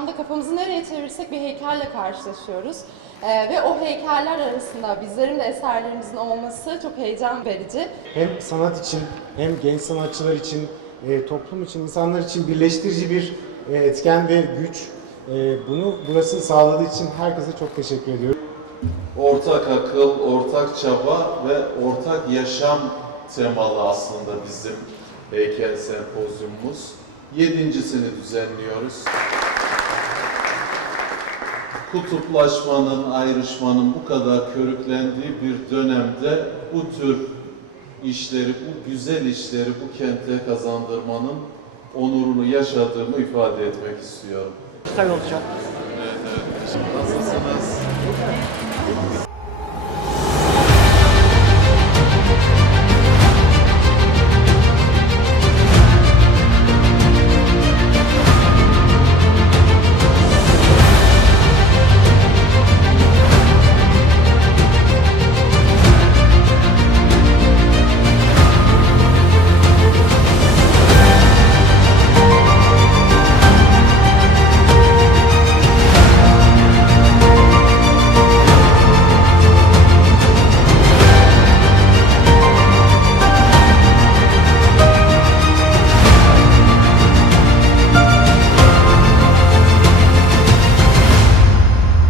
anda kafamızı nereye çevirsek bir heykelle karşılaşıyoruz. Ee, ve o heykeller arasında bizlerin de eserlerimizin olması çok heyecan verici. Hem sanat için hem genç sanatçılar için, e, toplum için, insanlar için birleştirici bir e, etken ve güç. E, bunu burası sağladığı için herkese çok teşekkür ediyorum. ortak akıl, ortak çaba ve ortak yaşam temalı aslında bizim heykel sempozyumumuz. Yedincisini düzenliyoruz. Kutuplaşmanın, ayrışmanın bu kadar körüklendiği bir dönemde bu tür işleri, bu güzel işleri bu kente kazandırmanın onurunu yaşadığımı ifade etmek istiyorum. Güzel olacak. Nasılsınız?